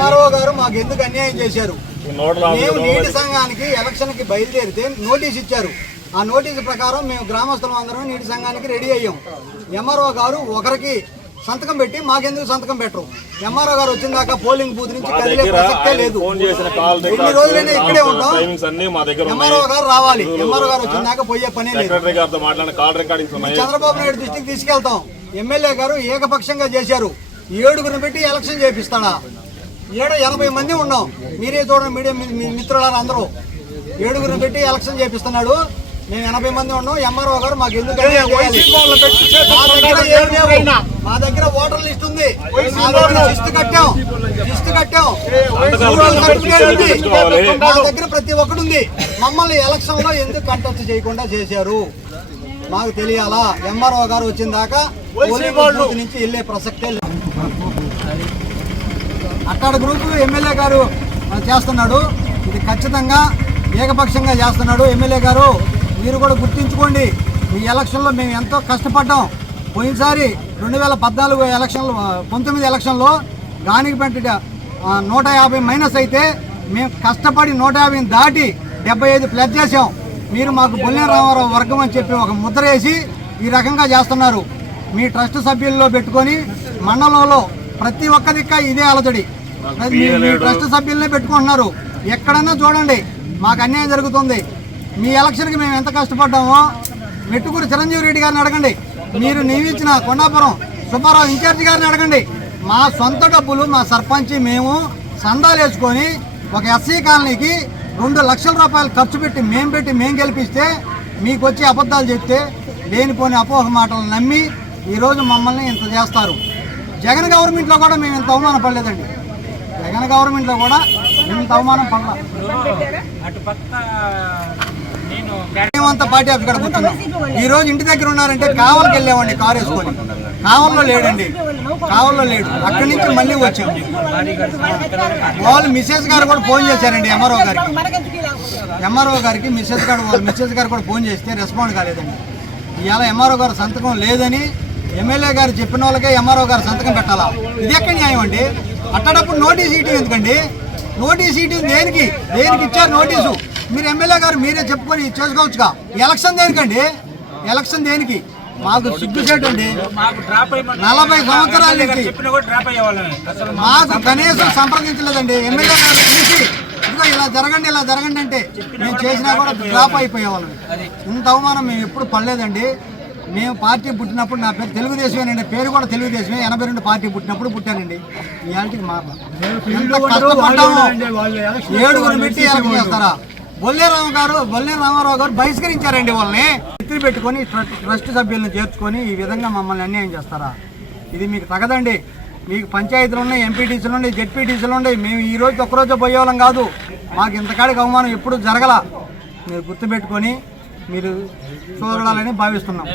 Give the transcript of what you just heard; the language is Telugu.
మాకు ఎందుకు అన్యాయం చేశారు? మేము నీటి సంఘానికి ఎలక్షన్కి బయలుదేరితే నోటీస్ ఇచ్చారు. ఆ నోటీస్ ప్రకారం మేము గ్రామస్తులం అందరం నీటి సంఘానికి రెడీ అయ్యాం. ఎంఆర్ఓ గారు ఒకరికి సంతకం పెట్టి మాకెందుకు సంతకం పెట్టరు? ఎంఆర్ఓ గారు వచ్చిన దాకా పోలింగ్ బూత్ నుంచి కదిలే ప్రసక్తే లేదు. ఎన్ని రోజులైనా ఇక్కడే ఉంటాం. ఎంఆర్ఓ గారు రావాలి. ఎంఆర్ఓ గారు వచ్చిన దాకా పోయే పనే లేదు. చంద్రబాబు నాయుడు దృష్టికి తీసుకెళ్తాం. ఎమ్మెల్యే గారు ఏకపక్షంగా చేశారు. ఏడుగురిని పెట్టి ఎలక్షన్ చేపిస్తాడా? ఏడు ఎనభై మంది ఉన్నాం. మీరే చూడండి మీడియా మిత్రులారా అందరూ. ఏడుగురిని పెట్టి ఎలక్షన్ చేపిస్తున్నాడు. మేము ఎనభై మంది ఉన్నాం. ఎంఆర్ఓ గారు మాకు ఎందుకు? మా దగ్గర ఓటర్ లిస్ట్ ఉంది. లిస్ట్ కట్టాం. లిస్ట్ కట్టాం. మా దగ్గర ప్రతి ఒక్కటి ఉంది. మమ్మల్ని ఎలక్షన్లో ఎందుకు కంటెస్ట్ చేయకుండా చేశారు? మాకు తెలియాలా? ఎంఆర్ఓ గారు వచ్చిన దాకా నుంచి వెళ్ళే ప్రసక్తే లేదు. అక్కడ గ్రూపు ఎమ్మెల్యే గారు చేస్తున్నాడు. ఇది ఖచ్చితంగా ఏకపక్షంగా చేస్తున్నాడు ఎమ్మెల్యే గారు. మీరు కూడా గుర్తుంచుకోండి ఈ ఎలక్షన్లో మేము ఎంతో కష్టపడ్డాం. పోయినసారి రెండు వేల పద్నాలుగు ఎలక్షన్లో పంతొమ్మిది ఎలక్షన్లో గానిగిపెంట నూట యాభై మైనస్ అయితే మేము కష్టపడి నూట యాభైని దాటి డెబ్బై ఐదు ప్లస్ చేసాం మీరు మాకు బొల్లెం రామారావు వర్గం అని చెప్పి ఒక ముద్ర వేసి ఈ రకంగా చేస్తున్నారు. మీ ట్రస్ట్ సభ్యుల్లో పెట్టుకొని మండలంలో ప్రతి ఒక్క దిక్క ఇదే అలజడి. ట్రస్ట్ సభ్యులనే పెట్టుకుంటున్నారు. ఎక్కడన్నా చూడండి మాకు అన్యాయం జరుగుతుంది. మీ ఎలక్షన్కి మేము ఎంత కష్టపడ్డామో మెట్టుకూరు చిరంజీవి రెడ్డి గారిని అడగండి. మీరు నియమించిన కొండాపురం సుబ్బారావు ఇన్ఛార్జి గారిని అడగండి. మా సొంత డబ్బులు మా సర్పంచ్ మేము సందాలు వేసుకొని ఒక ఎస్సీ కాలనీకి రెండు లక్షల రూపాయలు ఖర్చు పెట్టి మేము పెట్టి మేము గెలిపిస్తే మీకు వచ్చి అబద్ధాలు చెప్తే లేనిపోని అపోహ మాటలు నమ్మి ఈరోజు మమ్మల్ని ఇంత చేస్తారు. జగన్ గవర్నమెంట్లో కూడా మేము ఇంత అవమానం పడలేదండి జగన్ గవర్నమెంట్లో కూడా ఇంత అవమానం పడలేదు మేమంతా పార్టీ ఆఫీస్ కాడ కూర్చున్నాం. ఈ రోజు ఇంటి దగ్గర ఉన్నారంటే కావలకి వెళ్ళామండి కారు వేసుకొని. కావల్లో లేడండి. కావల్లో లేడు. అక్కడి నుంచి మళ్ళీ వచ్చాం. వాళ్ళు మిస్సెస్ గారు కూడా ఫోన్ చేశారండి ఎంఆర్ఓ గారికి. ఎంఆర్ఓ గారికి మిస్సెస్ గారు వాళ్ళ మిస్సెస్ గారు కూడా ఫోన్ చేస్తే రెస్పాండ్ కాలేదండి. ఇవాళ ఎంఆర్ఓ గారు సంతకం లేదని ఎమ్మెల్యే గారు చెప్పిన వాళ్ళకే ఎంఆర్ఓ గారు సంతకం పెట్టాలా? ఇది ఎక్కడ న్యాయం అండి? అట్టడప్పుడు నోటీస్ ఇటీ ఎందుకండి? నోటీస్ ఇటీ దేనికి? దేనికి ఇచ్చారు నోటీసు? మీరు ఎమ్మెల్యే గారు మీరే చెప్పుకొని చేసుకోవచ్చుగా. ఎలక్షన్ దేనికండి? ఎలక్షన్ దేనికి? మాకు సిగ్గుచేటు అండి నలభై సంవత్సరాల నుంచి మాకు కనీసం సంప్రదించలేదండి. ఎమ్మెల్యే గారు పిలిచి ఇదిగో ఇలా జరగండి ఇలా జరగండి అంటే మేము చేసినా కూడా డ్రాప్ అయిపోయేవాళ్ళం ఇంత అవమానం మేము ఎప్పుడు పడలేదండి. మేము పార్టీ పుట్టినప్పుడు నా పేరు తెలుగుదేశమేనండి పేరు కూడా తెలుగుదేశమే. ఎనభై రెండు పార్టీ పుట్టినప్పుడు పుట్టానండి. ఇవాళకి ఏడుగురు పెట్టి చేస్తారా? బొల్లే రామ గారు బొల్లే రామారావు గారు బహిష్కరించారండి వాళ్ళని. ఎత్తులు పెట్టుకొని ట్ర- ట్రస్ట్ సభ్యులను చేర్చుకొని ఈ విధంగా మమ్మల్ని అన్యాయం చేస్తారా? ఇది మీకు తగదండి. మీకు పంచాయతీలు ఉన్నాయి ఎంపీటీసీలు ఉన్నాయి జెడ్పీటీసీలు ఉన్నాయి. మేము ఈ రోజు ఒక్కరోజు పోయేవాళ్ళం కాదు. మాకు ఇంతకాడికి అవమానం ఎప్పుడు జరగల. మీరు గుర్తుపెట్టుకొని మీరు చూడాలని భావిస్తున్నాం.